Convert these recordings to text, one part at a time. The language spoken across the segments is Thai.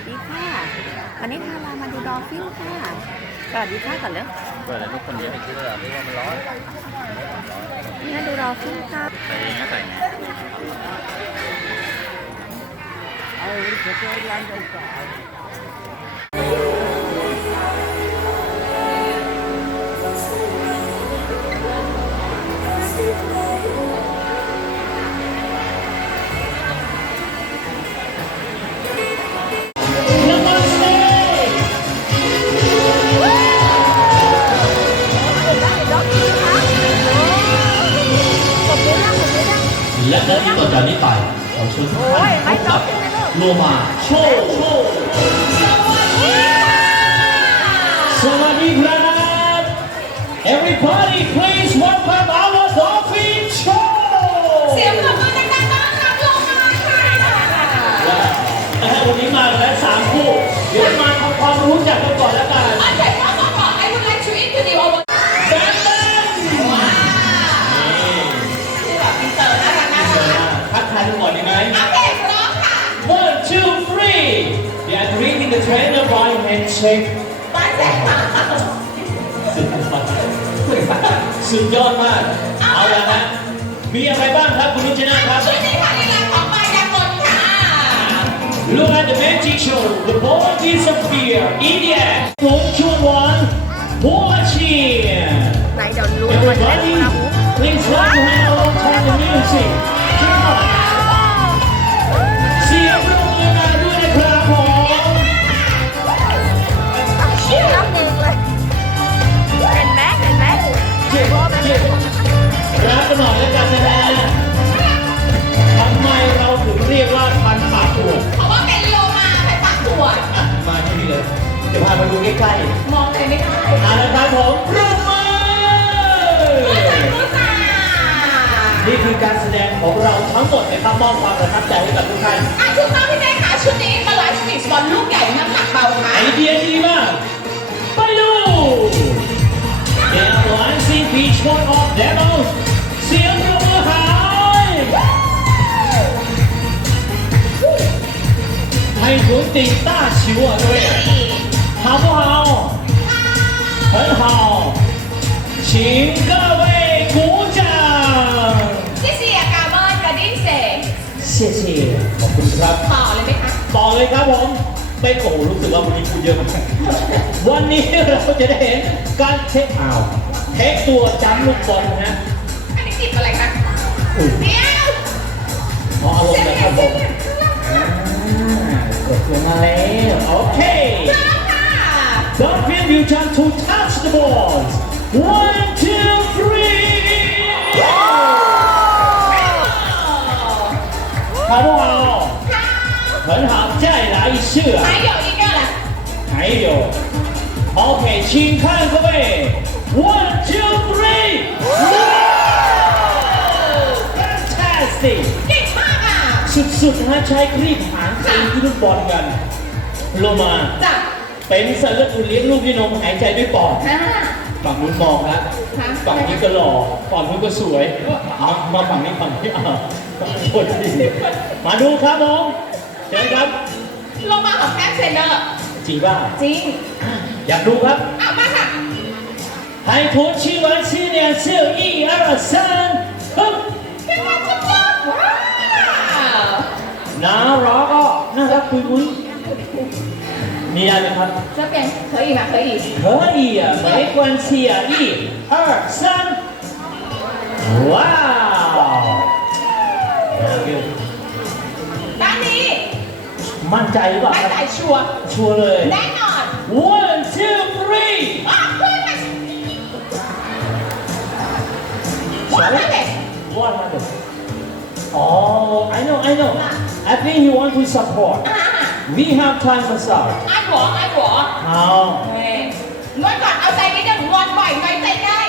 วัสดีค่ะ วันนี้พาเรามาดูดอลฟินค่ะ สวัสดีค่ะก่อนเลยเปิดแล้วลูกคนเดียวให้คิดว่าเรียกว่ามันร้อนนี่มาดูดอลฟินค่ะใส่เองก็ใส่ไงและ โลมาโชว์โชว์สวัสดีครับ Everybody please welcome our Dolphin Show เสียงปรบมือดังๆต้อนรับลงมาค่ะนะฮะวันนี้มาแล้วสามคู่ เดี๋ยวมาทำความรู้จักกันก่อนแล้วกัน handshake บ้านแสงค่ะสุดยอดสุดยอดมาก เอาละฮะมีอะไรบ้างครับคุณนุชนะครับชุดนี้ค่ะในรักของมายากลค่ะ Look at the magic show the ball disappear in the air ผมชวนวันหัวเชียร์ไหนเดี๋ยวรู้ว่าจะได้ Everybody ดูนะฮู please clap your hands along to the music Come on กล้ๆ มองเลยไม่ได้ เอาละครับผมปรบมือ รู้จัก นี่คือการแสดงของเราทั้งหมดนะครับมอบความประทับใจให้กับทุกท่าน อ่ะชุดน้องพี่แม่ค่ะชุดนี้มาไลฟ์สปีดบอลลูกใหญ่น้ำหนักเบาค่ะ ไอเดียดีมาก ไปดูเดี๋ยวหวานซีพีชบอลออกเดโมเสียงปรบมือหายให้คุณติด大球啊各位好不好 很好请各位鼓掌谢谢กาเมอร์กระดิ่งเสก 谢谢ขอบคุณครับ ต่อเลยไหมคะ ต่อเลยครับผมเป็นโอ้โหรู้สึกว่าวันนี้พูดเยอะมากวันนี้เราจะได้เห็นการเช็คเอาท์เทคตัวจำลูกบอลนะฮะ อันนี้ติดอะไรคะ อุ้ย เดี๋ยว ขออารม เสีย ณ์ ง นะค เสีย รั ง บผ เสีย ม งข้างล่าง อ่ากดลงมาแล้วโอเค พร้ อมค่ะ Dolphin you jump to touch the balls one two three 好不好很好再来一次啊还有一个了还有，OK，请看各位，one two three，fantastic， เก่งมากอ่ะ สุดๆนะฮะใช้ครีบหางตีที่ลูกบอลกันโลมา จ้ะ เป็นเซอรคุณเลี้ยงลูกด้วยนมหายใจด้วยปอดค่ะฝั่งนู้นมองแล้วค่ะฝั่งนี้ก็หล่อฝั่งนู้นก็สวยมาฝั่งนี้ฝั่งนี้เอาคนดีมาดูครับน้องเชิญครับลงมาของแคมเซนเนอร์จริงป่ะจริง อยากดูครับอ่มาค่ะให้ทนชิวันชีเนี่ยเซียวอีอาราซันฮึ่มน่ารักอะน่ารักคุยย มีได้ไหมครับ 这边可以吗可以可以啊，没关系啊，一二三，哇，very good ด้านนี้ มั่นใจหรือเปล่า มั่ คน รับ ใจชัวร์ ชัวร์เลย แน่นอน one two three อ่ะขึ้นมาว่าไงเด็ก what happened oh I know I know I think you want to support อ่า we have time for start อ้ายหัวอ้ายหัว เอา เฮ้ยงอนก่อนเอาใจนิดนึงงอนบ่อยไว้ใจได้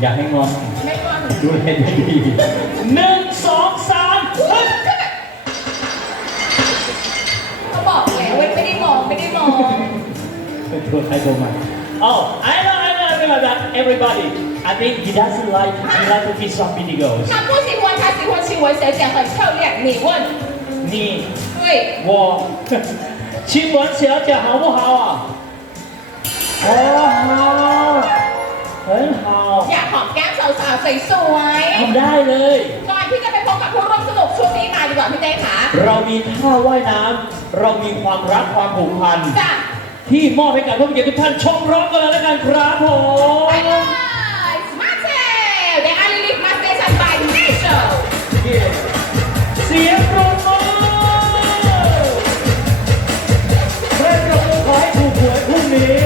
อยากให้งอน ไม่งอน ดูแลดีๆหนึ่งสองสามฮึบ เขาบอกแล้วว่าไม่ได้มองไม่ได้มอง เป็นตัวใครตัวมัน Oh I know I know I know that everybody I think he doesn't like he like to kiss some pretty girls 他不喜欢他喜欢亲吻谁讲很漂亮你问你 对我 亲完小脚好不好啊？哦，好，很好， อยากหอมแก้มสาวๆสวย ทำได้เลย ๆก่อนที่จะไปพบกับผู้ร่วมสนุกช่วงนี้มาดีกว่าพี่เต้ค่ะ เรามีท่าว่ายน้ำ เรามีความรักความผูกพัน จ้ะ ที่มอบให้กับผู้มีเกียรติทุกท่านชมร้องกันเลยแล้วกันครับผม ไปเลยมาเทลเดอาริลิฟมาสเตชันบายเนโช เสียงปรบมือ นี้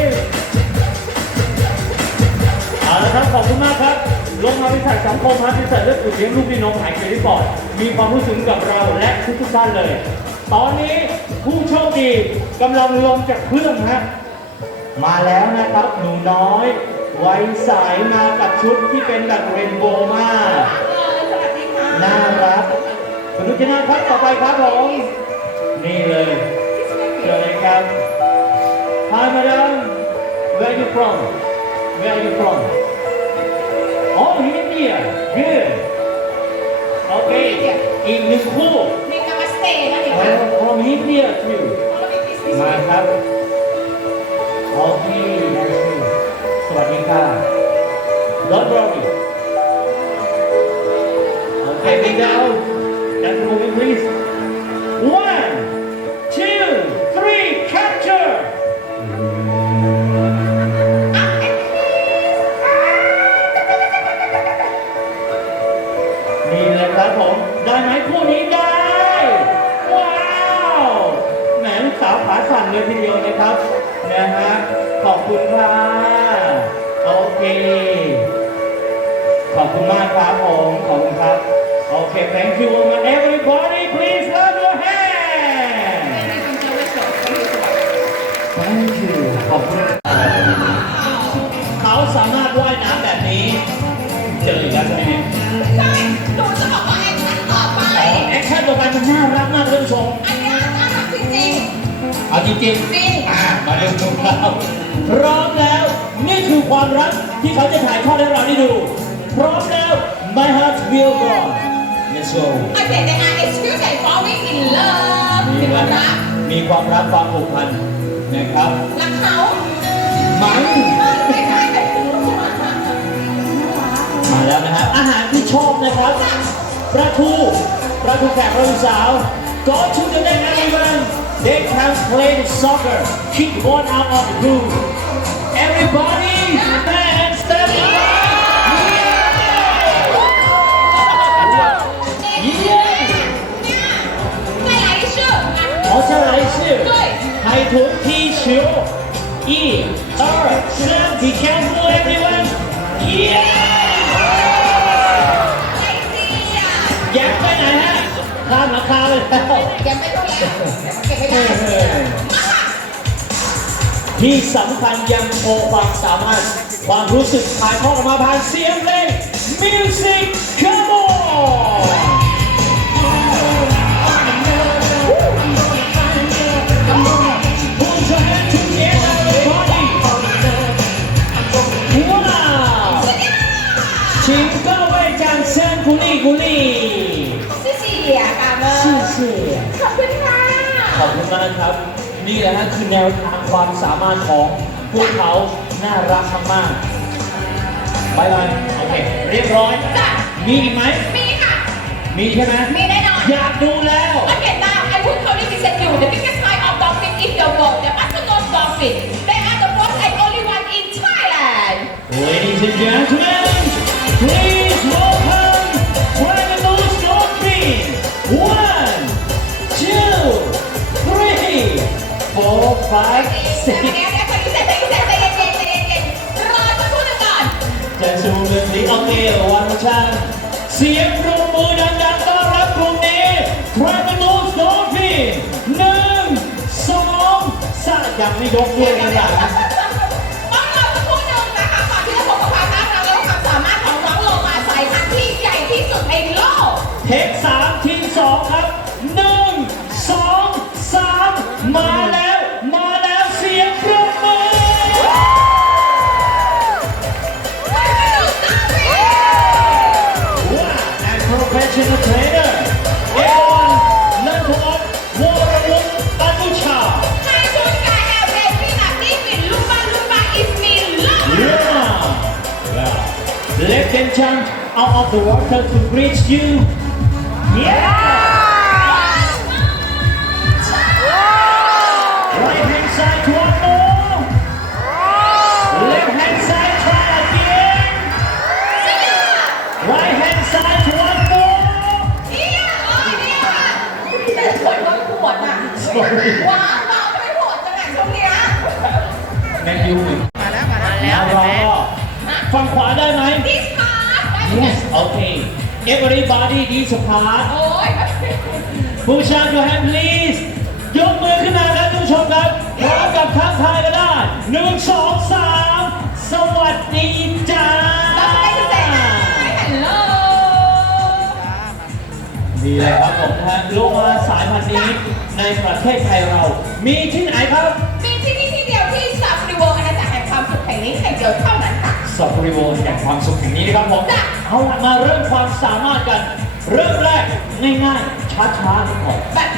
เอาละครับขอบคุณมากครับ ลงมาเป็นสายสังคมครับที่ใส่เลือดอุดเลี้ยงลูกพี่น้องหายใจที่ปอดมีความรู้สึกกับเราและทุกทุกๆท่านเลย ตอนนี้ผู้โชคดีกำลังลงจากเครื่องฮะมาแล้วนะครับหนูน้อย ไว้สายมากับชุดที่เป็นแบบเรนโบว์มากน่ารักคุณนุชนาครับต่อไปครับผมนี่เลยเชิญเลยครับ Hi madam where are you from where are you from Oh India good โอเคอีกหนึ่งคู่มีนามาสเตนะเห็นไหม Oh, from India too มาครับโอเคสวัสดีค่ะ Don't worry Okay, big down. That's the moving, please. คุณค่ะโอเค ขอบคุณมากครับผมขอบคุณครับโอเค thank you very much everybody please clap your hands thank you ขอบคุณเขาสามารถว่ายน้ำแบบนี้ เจออีกแล้วใช่ไหมเนี่ยใช่หนูจะบอกว่าแอคชั่นต่อไปแอคชั่นต่อไปมันน่ารักมากท่านผู้ชมอันเนี้ยน่ารักจริงเอาจริงๆจริงๆอ่ามาดูดูเรา พร้อมแล้วนี่คือความรักที่เขาจะถ่ายทอดให้เราได้ดู พร้อมแล้ว My heart will go on Let's go โอเคในอาร์ excuse and falling in love มีถึงควัวานมรักมีความรักความผูกพันนะครับรักเขามันไม่ใช่แต่ถึงรู้ว่ามาแล้วนะฮะอาหารที่ชอบนะครับปลาทูปลาทูแขกเราสาว Go to the next everyone they can play the soccer kick one out of the pool everybody and stand up yeah 再来一次啊好再来一次对海豚踢球一二三 be careful everyone yeah ไอ้เสีย แย้มไปไหนฮะข้ามราคาเลยแล้ว ยังไม่รู้แล้วเก็บไม่ได้ที่สำคัญยังโชว์ความสามารถ ความรู้สึกถ่ายทอดออกมาผ่านเสียงเพลง Music Come on คุณค่ะขอบคุณมากครับ นี่แหละฮะคือแนวทางความสามารถของพวกเขาน่ารักมากๆบายบายโอเค เรียบร้อย จ้ะมีอีกไหม มีค่ะ มีใช่ไหมมีแน่นอน อยากดูแล้ว Okay, now I will totally present you the biggest kind of dolphin in the world, the Astronaut dolphin. They are the first and only one in Thailand. Ladies and gentlemen please five, six. จะชูมือสีโอเควันชันเสียงปรบมือดังๆต้อนรับกลุ่มนี้ Dragon Nose Dolphin หนึ่งสองสามยังไม่ยกด้วยนะจ๊ะต้ jump out of the water to greet you yeah right hand side one more left hand side try again right hand side one more เนี่ยอ๋อเนี่ยแต่ปวดว่าปวดอ่ะ sorry ว้าวว้าวทำไมปวดจังไงช่วงเนี้ย แม Okay everybody this part โอ้ย ผู้ชายตัวแฮนด์ please ยกมือขึ้นมาครับทุกผู้ชมครับพร้อมกับทักทายกันได้หนึ่งสองสามสวัสดีจ้าเราจะได้จะเซ็นฮัลโหลดีเลยครับผมนะฮะโลมาสายพันธุ์นี้ในประเทศไทยเรา มีที่านั้นค่ะสับริโวแห่งความสุขแห่งนี้นะครับผมจ้ะเอาล่ะมาเริ่มความสามารถกัน เริ่มแรกง่ายๆช้าๆนิดหน่อยแบบ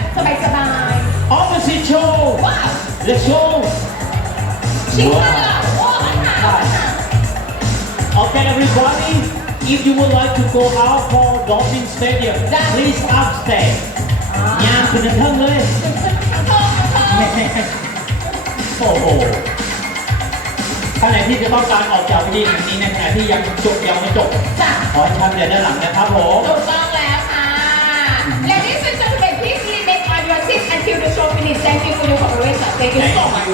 สบาย opposite show ๆว้าว let's show ชิคกี้พายโอ้อาหารอาหาร Okay, everybody, if you would like to go out for Dolphin Stadium, That- please upstay. ยามคุณจะเพิ่มเลยทั้งทองทั้งทองโอ้โห ท่านไหนที่จะต้องการออกจากวิธีแห่งนี้ในขณะที่ยังจบยังไม่จบจ้ะขอให้ท่านเดินด้านหลังนะครับผมถูกต้องแล้วค่ะ Ladies and gentlemen please remain on your seat until the show finish Thank you for your cooperation Thank you so much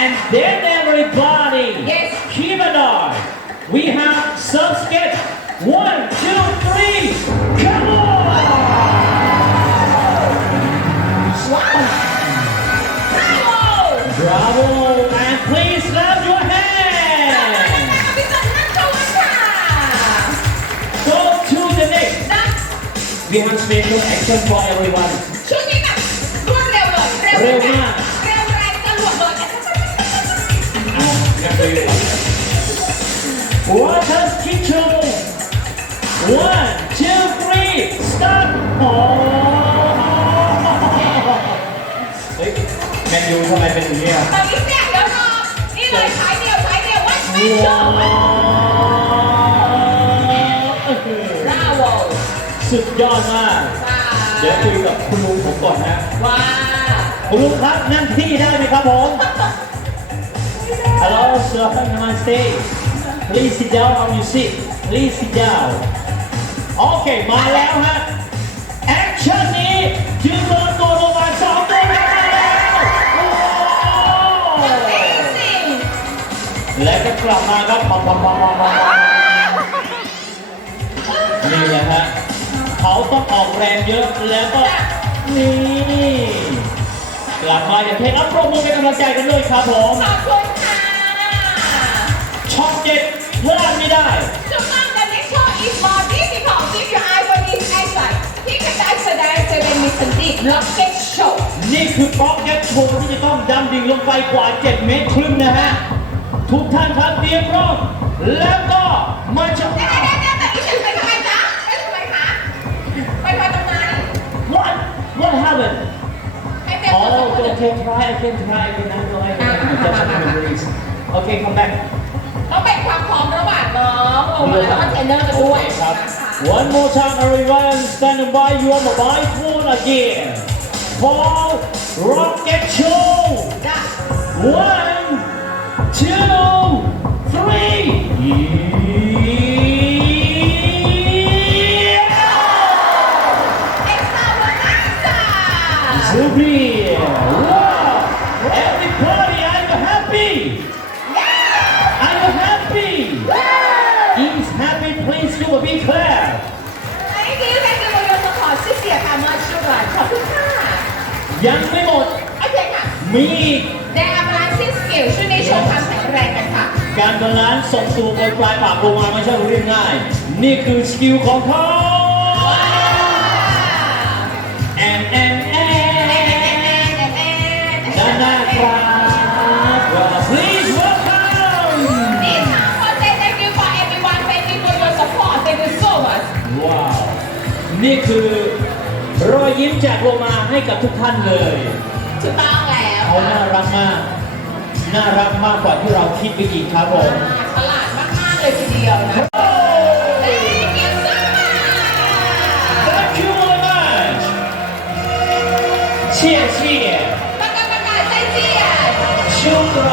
And then everybody, Yes. keep an eye. We have some sketch. One, two, three, We have special action for everyone. ช่วงนี้แบบรวดเร็วเลยเร็วมากเร็วแรงจรวดเลย What does kitchen? One, two, three, start! โอ้เฮ้ยแมนยูทำไมเป็นอย่างนี้อะตอนนี้เนี่ยเดี๋ยวรอนี่เลยฉายเดียวฉายเดียววันไสุดยอดมากว้าเดี๋ยวคุยกับคุณลุงผมก่อนนะว้าคุณลุงครับนั่งที่ได้ไหมครับผม Hello sir Namaste Please sit down on your seat Please sit down โอเคมาแล้วฮะแอคชั่นนี้ยืนโดนตัวลงมาสองตัวแล้วโอ้ Amazing และก็กลับมาครับปังปังปังปังปังปังนี่แหละฮะ เขาต้องออกแรงเยอะแล้วก็นี่กลับมาอย่างเทนอัพโปรโมทเป็นกำลังใจกันด้วยครับผมขอบคุณค่ะช่องเจ็ดพลาดไม่ได้ถูกต้อง the next show is more difficult if your iPhone is Android ที่กระจายแสดงจะเป็นมิสซิตี้ Rocket Show นี่คือป๊อกแกตโชว์ที่จะต้องดำดิ่งลงไปกว่า 7 เมตรครึ่งนะฮะ ทุกท่านครับเตรียมพร้อมแล้วก็ Oh ตัว okay try I can try I can handle I can handle just a minute please Okay come back ต้องแบ่งความพร้อมระหว่างน้องโอมาแล้วก็เทรนเนอร์กันด้วย ค นะ รับ คะ One more time everyone stand by your mobile phone again for Rocket Show จ้ะ One, two, three. Yeah! เอ็ Thank you thank you for your support ชื่อเสียค่ะมาช่วยขอบคุณค่ะ ยังไม่หมด โอเคค่ะ มีอีก They are balancing skill ช่วยในโชว์ความแข็งแรงกันค่ะ การบาลานซ์ส่งตัวบนปลายปากลงมาไม่ใช่เรื่องง่าย นี่คือสกิลของเขา นี่คือรอยยิ้มจากโลมาให้กับทุกท่านเลยถูกต้องแล้วเขาน่ารักมาก น่ารักมากกว่าที่เราคิดไปอีกครับผมประหลาดมากๆเลยทีเดียวนะ Thank you so much Thank you very much 谢谢大家大家再见 Children